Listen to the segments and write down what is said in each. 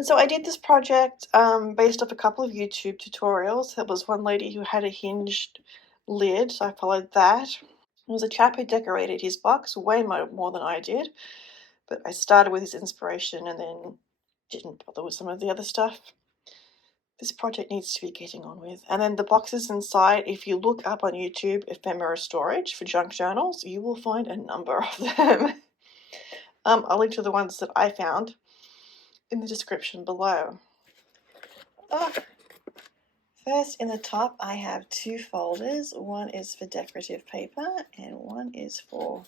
And so I did this project based off a couple of YouTube tutorials. There was one lady who had a hinged lid, so I followed that. There was a chap who decorated his box way more than I did, but I started with his inspiration and then didn't bother with some of the other stuff. This project needs to be getting on with. And then the boxes inside, if you look up on YouTube ephemera storage for junk journals, you will find a number of them. I'll link to the ones that I found in the description below. First, in the top, I have two folders. One is for decorative paper and one is for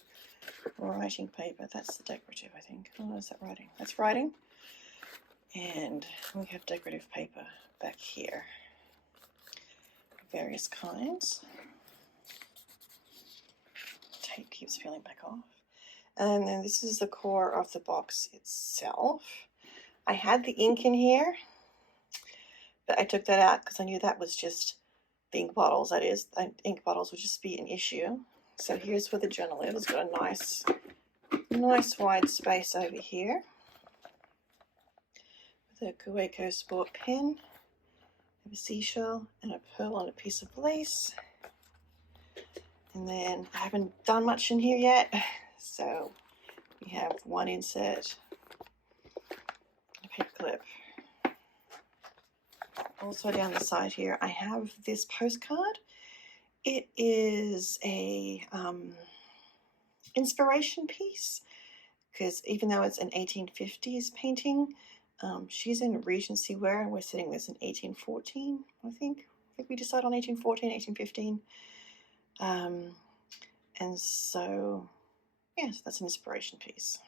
writing paper. That's the decorative, I think. Oh, is that writing? That's writing. And we have decorative paper back here. Various kinds. Tape keeps peeling back off. And then this is the core of the box itself. I had the ink in here, but I took that out because I knew that was just the ink bottles. That is, ink bottles would just be an issue. So here's where the journal is. It's got a nice wide space over here. With a Kueko Sport pen, a seashell, and a pearl on a piece of lace. And then I haven't done much in here yet, so we have one insert, a paper clip. Also down the side here, I have this postcard. It is a inspiration piece, because even though it's an 1850s painting, she's in Regency wear, and we're setting this in 1814, I think. I think we decided on 1814, 1815. And so, yes, that's an inspiration piece.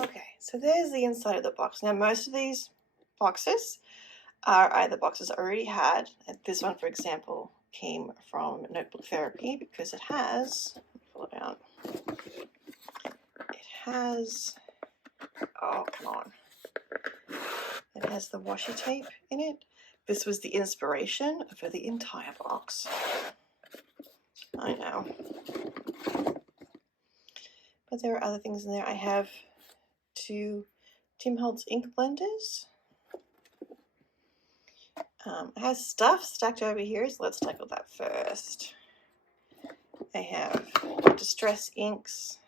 Okay, so there's the inside of the box. Now, most of these boxes are either boxes I already had. This one, for example, came from Notebook Therapy because it has, pull it out, it has, oh, come on. It has the washi tape in it. This was the inspiration for the entire box. I know. But there are other things in there. I have two Tim Holtz ink blenders. It has stuff stacked over here, so let's tackle that first. I have distress inks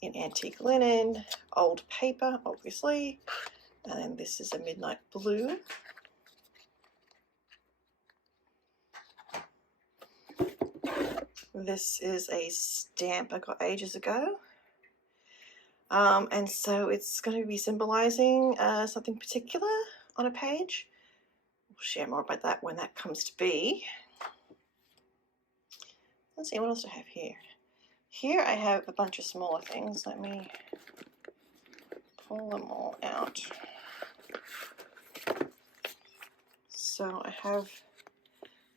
in antique linen, old paper, obviously, and then this is a midnight blue. This is a stamp I got ages ago. And so it's going to be symbolizing something particular on a page. We'll share more about that when that comes to be. Let's see, what else do I have here? Here I have a bunch of smaller things. Let me pull them all out. So I have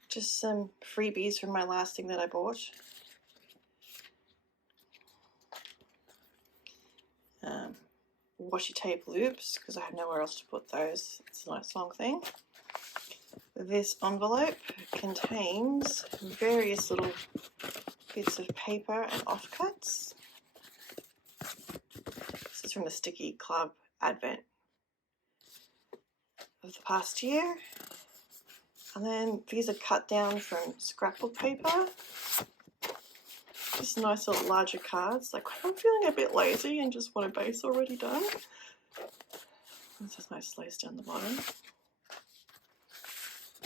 just some freebies from my last thing that I bought. Washi tape loops, because I have nowhere else to put those. It's a nice long thing. This envelope contains various little bits of paper and offcuts. This is from the Sticky Club Advent of the past year. And then these are cut down from scrapbook paper. Just nice little larger cards. Like, I'm feeling a bit lazy and just want a base already done. This is nice lace down the bottom.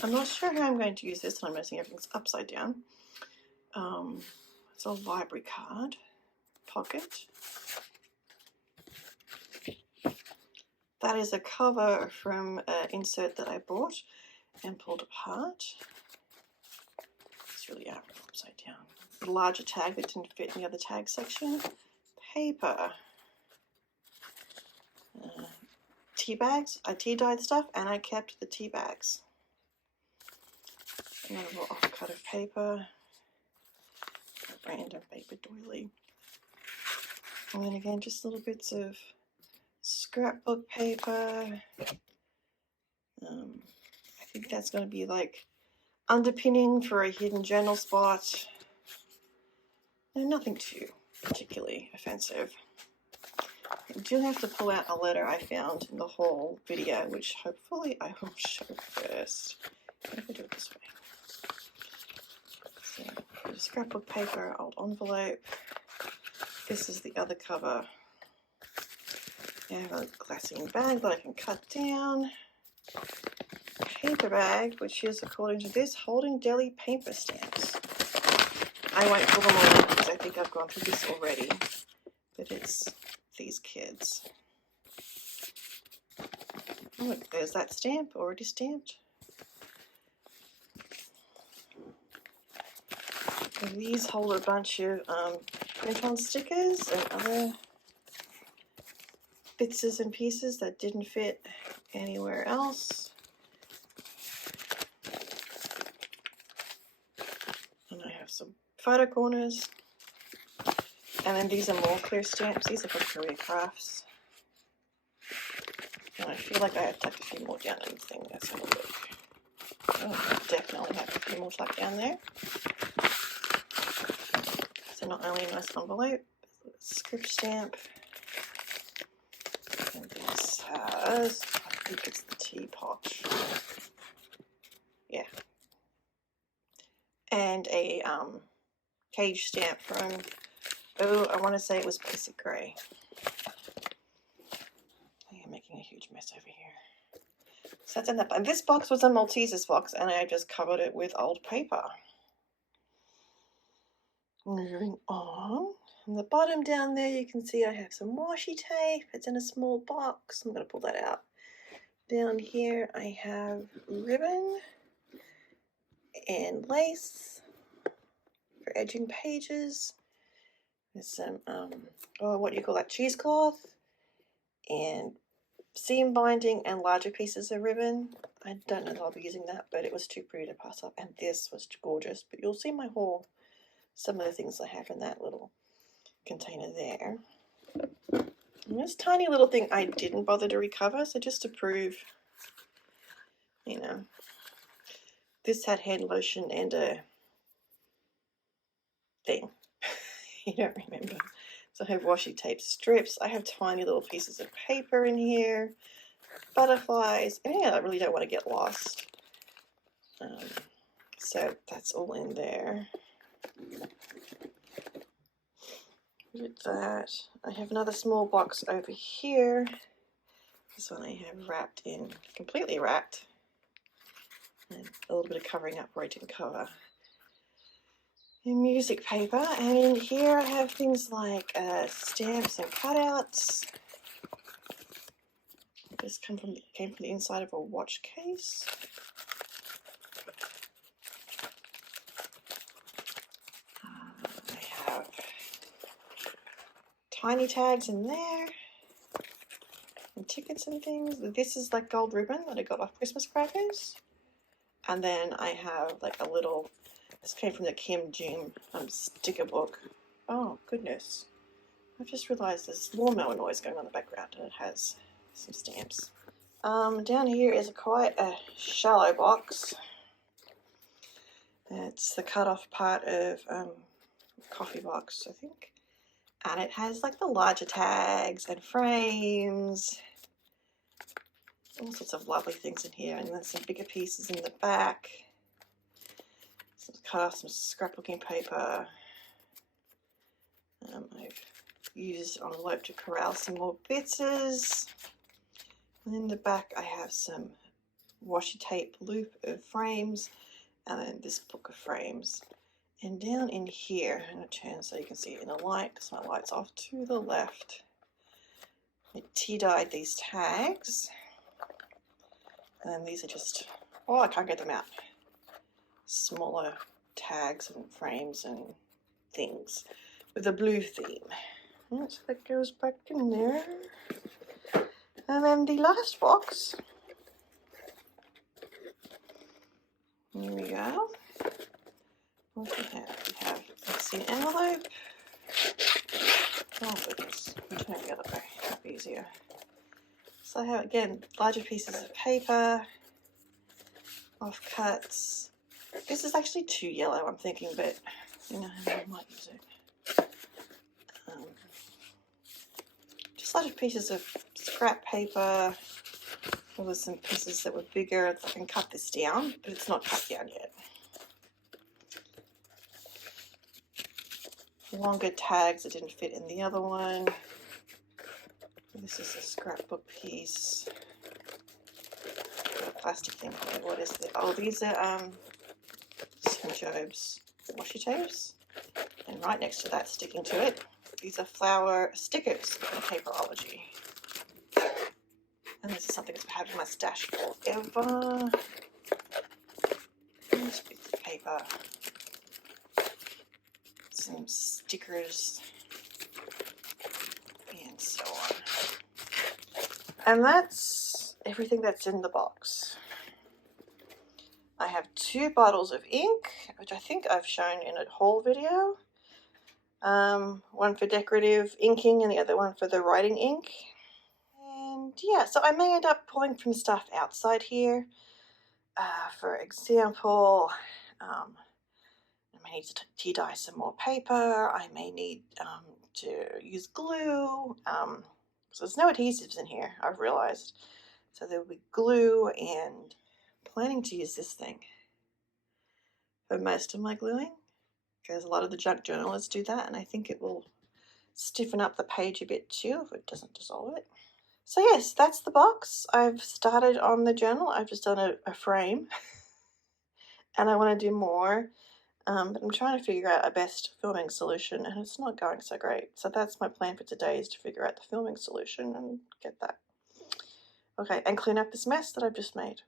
I'm not sure how I'm going to use this, and I'm noticing everything's upside down. It's a library card pocket. That is a cover from an insert that I bought and pulled apart. It's really upside down. A larger tag that didn't fit in the other tag section. Paper. Tea bags. I tea dyed stuff and I kept the tea bags. Another little offcut of paper. A random paper doily. And then again, just little bits of scrapbook paper. I think that's going to be like underpinning for a hidden journal spot. No, nothing too particularly offensive. I do have to pull out a letter I found in the haul video, which hopefully I will show first. What if I do it this way? So, scrapbook paper, old envelope. This is the other cover. I have a glassine bag that I can cut down. Paper bag, which is, according to this, holding deli paper stamps. I won't pull them all out because I think I've gone through this already. But it's these kids. Oh, look, there's that stamp, already stamped. And these hold a bunch of print-on stickers and other bits and pieces that didn't fit anywhere else. And I have some photo corners. And then these are more clear stamps. These are for career crafts. And I feel like I have tucked a few more down in the thing. Let's have a look. Oh, I definitely have a few more tucked down there. So not only a nice envelope, script stamp. And this has, I think it's the teapot. Yeah. And a cage stamp from, oh, I want to say it was Basic Grey. I'm making a huge mess over here. So that's in that. And this box was a Maltesers box, and I just covered it with old paper. Moving on. On the bottom down there, you can see I have some washi tape. It's in a small box. I'm going to pull that out. Down here, I have ribbon and lace for edging pages. There's some, what do you call that? Cheesecloth and seam binding and larger pieces of ribbon. I don't know if I'll be using that, but it was too pretty to pass up. And this was gorgeous. But you'll see my haul. Some of the things I have in that little container there. And this tiny little thing I didn't bother to recover, so just to prove, you know, this had hand lotion and a thing. You don't remember. So I have washi tape strips. I have tiny little pieces of paper in here, butterflies, anything I really don't want to get lost. So that's all in there. With that, I have another small box over here. This one I have wrapped in, completely wrapped, and a little bit of covering up where I didn't cover. In music paper, and in here I have things like stamps and cutouts. This came from the inside of a watch case. I have tiny tags in there, and tickets and things. This is like gold ribbon that I got off Christmas crackers. And then I have like a little, this came from the Kim Jim sticker book. Oh goodness, I've just realised there's lawnmower noise going on in the background, and it has some stamps. Down here is quite a shallow box. It's the cut off part of coffee box, I think. And it has like the larger tags and frames. All sorts of lovely things in here, and there's some bigger pieces in the back. So cut off some scrapbooking paper. I've used envelope to corral some more bits. And in the back I have some washi tape loop of frames, and then this book of frames. And down in here, I'm going to turn so you can see it in the light because my light's off to the left. I tea-dyed these tags. And then these are just, oh, I can't get them out. Smaller tags and frames and things with a blue theme. And so that goes back in there. And then the last box. Here we go. What do we have? We have, let's see, an envelope. Oh goodness, I'm turning the other way, that'll be easier. So I have, again, larger pieces of paper, offcuts. This is actually too yellow, I'm thinking, but you know, I might use it. just a lot of pieces of scrap paper. There was some pieces that were bigger. I can cut this down, but it's not cut down yet. Longer tags that didn't fit in the other one. This is a scrapbook piece. Got a plastic thing. What is it? Oh, these are some Job's washi tapes. And right next to that, sticking to it, these are flower stickers from Paperology. And this is something that's had in my stash forever. These bits of paper. Some stickers. And so on. And that's everything that's in the box. I have 2 bottles of ink, which I think I've shown in a haul video. One for decorative inking and the other one for the writing ink. And yeah, so I may end up pulling from stuff outside here. For example, I may need to tea dye some more paper. I may need to use glue. So there's no adhesives in here, I've realized. So there will be glue, and planning to use this thing for most of my gluing, because a lot of the junk journalists do that, and I think it will stiffen up the page a bit too if it doesn't dissolve it. So yes, that's the box. I've started on the journal. I've just done a frame and I want to do more, but I'm trying to figure out a best filming solution, and it's not going so great. So that's my plan for today, is to figure out the filming solution and get that. Okay, and clean up this mess that I've just made.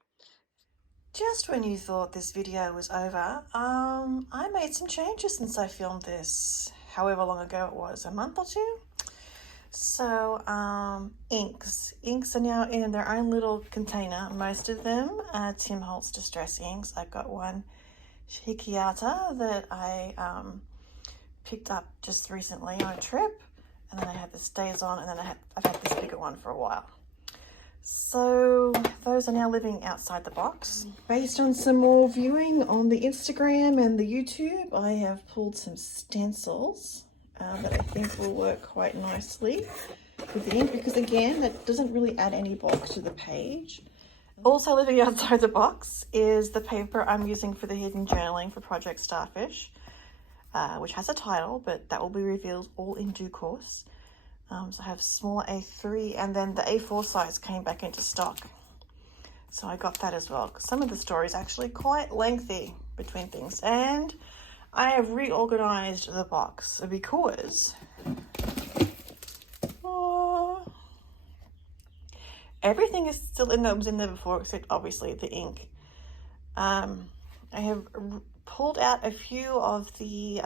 Just when you thought this video was over, I made some changes since I filmed this, however long ago it was, a month or 2. So, inks. Inks are now in their own little container. Most of them are Tim Holtz Distress inks. I've got one Hikiata that I picked up just recently on a trip, and then I had this Days On, and then I've had this bigger one for a while. So those are now living outside the box. Based on some more viewing on the Instagram and the YouTube, I have pulled some stencils that I think will work quite nicely with the ink, because again, that doesn't really add any bulk to the page. Also living outside the box is the paper I'm using for the hidden journaling for Project Starfish, which has a title, but that will be revealed all in due course. So I have smaller A3, and then the A4 size came back into stock. So I got that as well. Some of the story is actually quite lengthy between things. And I have reorganized the box because everything is still in there, was in there before, except obviously the ink. I have pulled out a few of the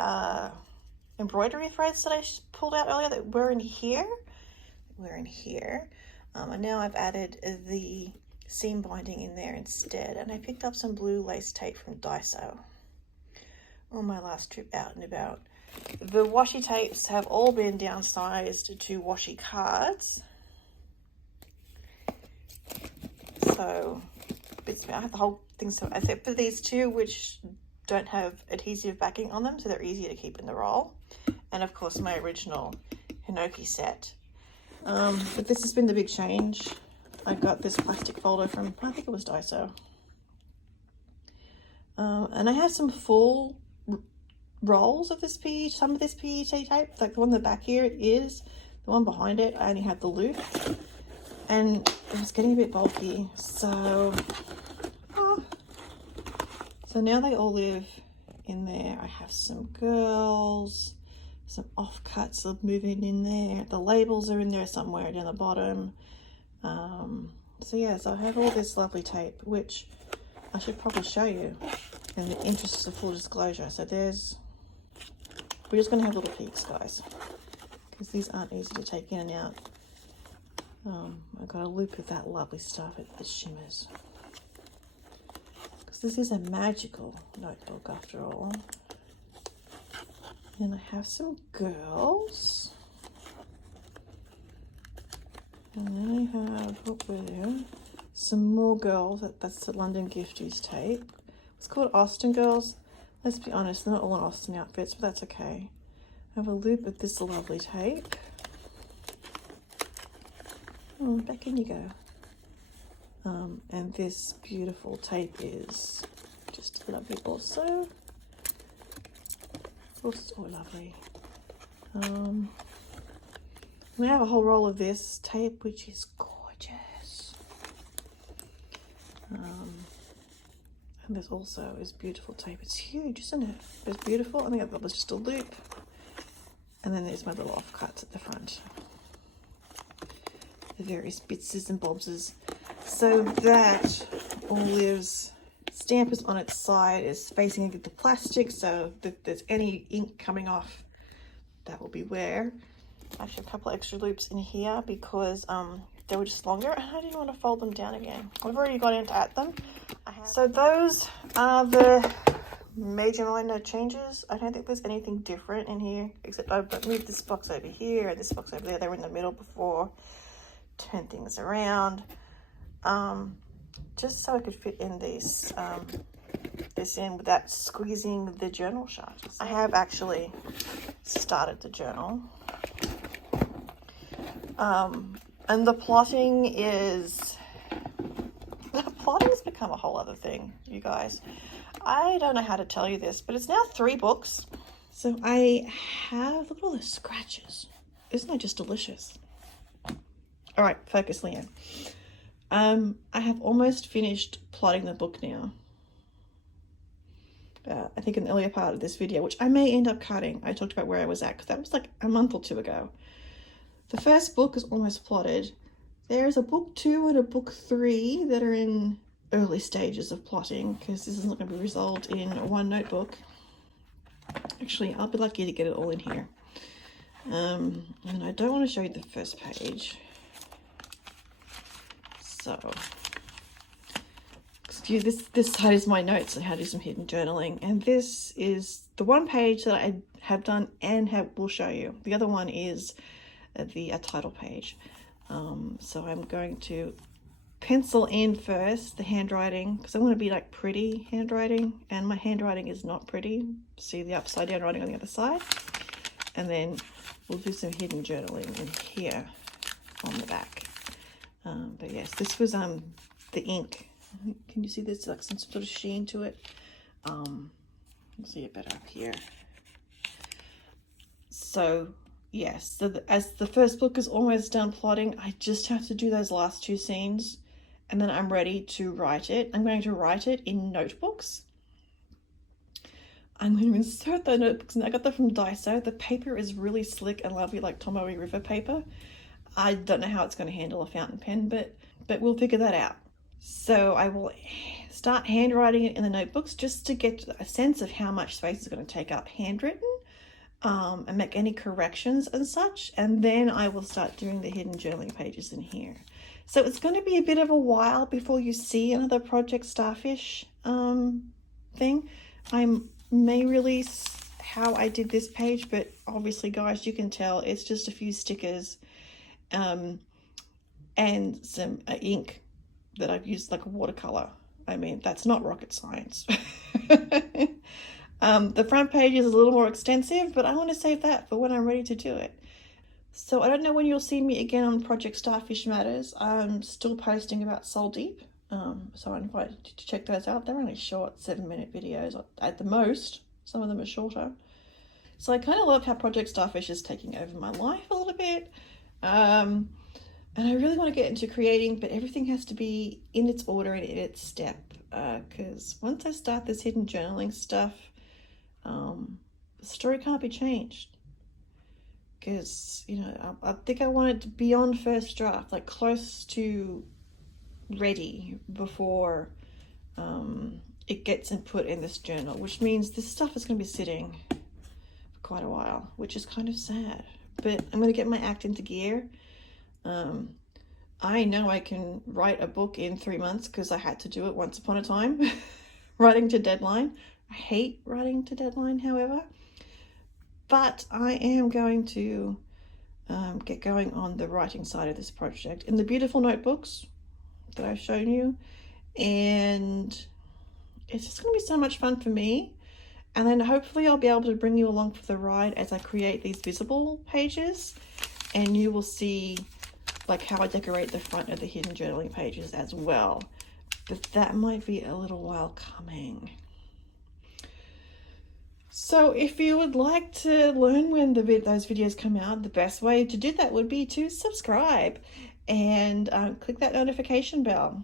embroidery threads that I pulled out earlier that were in here. And now I've added the seam binding in there instead. And I picked up some blue lace tape from Daiso on my last trip out and about. The washi tapes have all been downsized to washi cards. So I have the whole thing, so except for these 2, which don't have adhesive backing on them, so they're easier to keep in the roll. And of course my original Hinoki set. But this has been the big change. I got this plastic folder from, I think it was Daiso. And I have some full rolls of this PET, some of this PET tape. Like the one in the back here is, the one behind it, I only had the loop. And it was getting a bit bulky, so now they all live in there. I have some girls, some offcuts of moving in there. The labels are in there somewhere down the bottom. So yeah, so I have all this lovely tape, which I should probably show you in the interest of full disclosure. So we're just going to have little peeks, guys, because these aren't easy to take in and out. I've got a loop of that lovely stuff, it shimmers. Because this is a magical notebook after all. And I have some girls. And then I have, what were there? Some more girls. That's the London Gifties tape. It's called Austin Girls. Let's be honest, they're not all in Austin outfits, but that's okay. I have a loop of this lovely tape. Oh, back in you go. And this beautiful tape is just a little bit also. Oh, so lovely. We have a whole roll of this tape, which is gorgeous. And there's also this beautiful tape. It's huge, isn't it? It's beautiful. I think that was just a loop. And then there's my little offcuts at the front. The various bitses and bobses. So that Olive's stamp is on its side, is facing against the plastic, so if there's any ink coming off, that will be where. Actually, a couple of extra loops in here because they were just longer and I didn't want to fold them down again. I've already got in to add them. So those are the major minor changes. I don't think there's anything different in here, except I've moved this box over here and this box over there. They were in the middle before. Turn things around. Just so I could fit in these this in without squeezing the journal shut. I have actually started the journal. And the plotting's become a whole other thing, you guys. I don't know how to tell you this, but it's now 3 books. So I have, look at all those scratches. Isn't that just delicious? All right, focus, Leanne. I have almost finished plotting the book now. I think in the earlier part of this video, which I may end up cutting, I talked about where I was at, because that was like a month or 2 ago. The first book is almost plotted. There's a book 2 and a book 3 that are in early stages of plotting, because this is not going to be resolved in one notebook. Actually, I'll be lucky to get it all in here. And I don't want to show you the first page. So, excuse this side is my notes on how to do some hidden journaling, and this is the one page that I have done and will show you. The other one is the title page. So I'm going to pencil in first the handwriting, because I want to be like pretty handwriting, and my handwriting is not pretty. See the upside down writing on the other side, and then we'll do some hidden journaling in here on the back. But yes, this was the ink. Can you see there's like some sort of sheen to it? You'll see it better up here. So yes, so as the first book is almost done plotting, I just have to do those last 2 scenes, and then I'm ready to write it. I'm going to write it in notebooks. I'm going to insert the notebooks, and I got that from Daiso. The paper is really slick and lovely, like Tomoe River paper. I don't know how it's going to handle a fountain pen, but we'll figure that out. So I will start handwriting it in the notebooks just to get a sense of how much space it's going to take up handwritten, and make any corrections and such. And then I will start doing the hidden journaling pages in here. So it's going to be a bit of a while before you see another Project Starfish thing. I may release how I did this page, but obviously, guys, you can tell it's just a few stickers and some ink that I've used like a watercolor. I mean, that's not rocket science. The front page is a little more extensive, but I want to save that for when I'm ready to do it. So I don't know when you'll see me again on Project Starfish Matters. I'm still posting about Soul Deep, so I invite you to check those out. They're only short 7-minute videos at the most. Some of them are shorter. So I kind of love how Project Starfish is taking over my life a little bit. And I really want to get into creating, but everything has to be in its order and in its step, because once I start this hidden journaling stuff, the story can't be changed, because, you know, I think I want it to be on first draft, like close to ready before it gets input in this journal, which means this stuff is going to be sitting for quite a while, which is kind of sad, but I'm going to get my act into gear. I know I can write a book in 3 months because I had to do it once upon a time. Writing to deadline. I hate writing to deadline, however, but I am going to get going on the writing side of this project in the beautiful notebooks that I've shown you, and it's just going to be so much fun for me. And then hopefully I'll be able to bring you along for the ride as I create these visible pages, and you will see like how I decorate the front of the hidden journaling pages as well. But that might be a little while coming. So if you would like to learn when those videos come out, the best way to do that would be to subscribe and click that notification bell.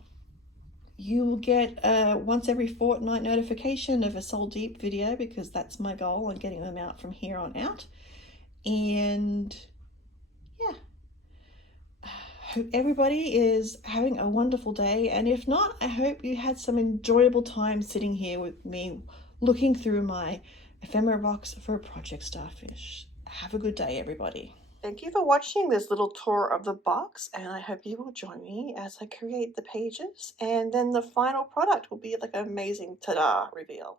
You will get a once every fortnight notification of a Soul Deep video, because that's my goal on getting them out from here on out. And yeah, hope everybody is having a wonderful day. And if not, I hope you had some enjoyable time sitting here with me looking through my ephemera box for Project Starfish. Have a good day, everybody. Thank you for watching this little tour of the box, and I hope you will join me as I create the pages, and then the final product will be like an amazing ta-da reveal.